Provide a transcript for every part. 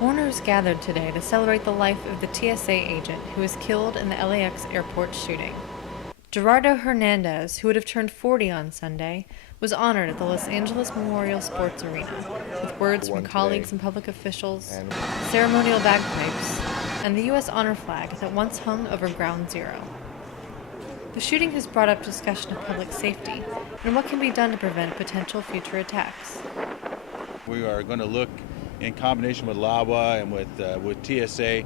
Mourners gathered today to celebrate the life of the TSA agent who was killed in the LAX Airport shooting. Gerardo Hernandez, who would have turned 40 on Sunday, was honored at the Los Angeles Memorial Sports Arena with words from colleagues and public officials, ceremonial bagpipes, and the U.S. honor flag that once hung over Ground Zero. The shooting has brought up discussion of public safety and what can be done to prevent potential future attacks. We are going to look in combination with LAWA and with TSA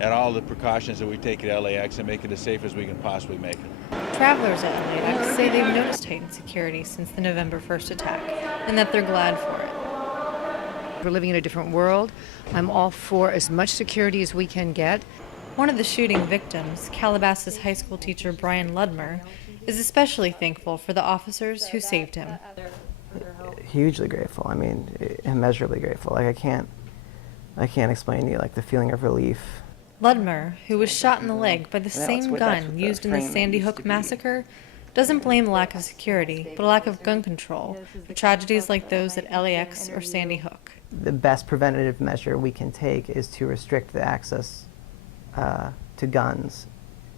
at all the precautions that we take at LAX and make it as safe as we can possibly make it. Travelers at LAX say they've noticed heightened security since the November 1st attack and that they're glad for it. We're living in a different world. I'm all for as much security as we can get. One of the shooting victims, Calabasas high school teacher Brian Ludmer, is especially thankful for the officers who saved him. Hugely grateful. I mean, immeasurably grateful. Like I can't explain to you like the feeling of relief. Ludmer, who was shot in the leg by the same gun used in the Sandy Hook massacre, doesn't blame the lack of security, but a lack of gun control for tragedies like those at LAX or Sandy Hook. The best preventative measure we can take is to restrict the access to guns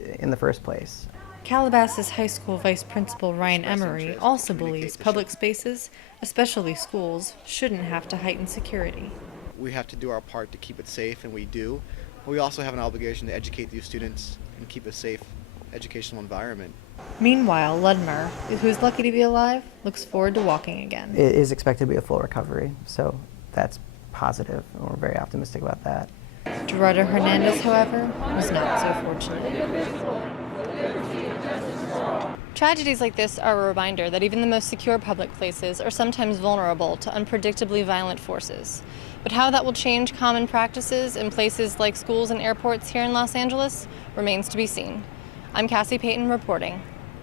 in the first place. Calabasas High School Vice Principal Ryan Emery also believes public spaces, especially schools, shouldn't have to heighten security. We have to do our part to keep it safe, and we do. But we also have an obligation to educate these students and keep a safe educational environment. Meanwhile, Ludmer, who is lucky to be alive, looks forward to walking again. It is expected to be a full recovery, so that's positive, and we're very optimistic about that. Gerardo Hernandez, however, was not so fortunate. Tragedies like this are a reminder that even the most secure public places are sometimes vulnerable to unpredictably violent forces. But how that will change common practices in places like schools and airports here in Los Angeles remains to be seen. I'm Cassie Payton reporting.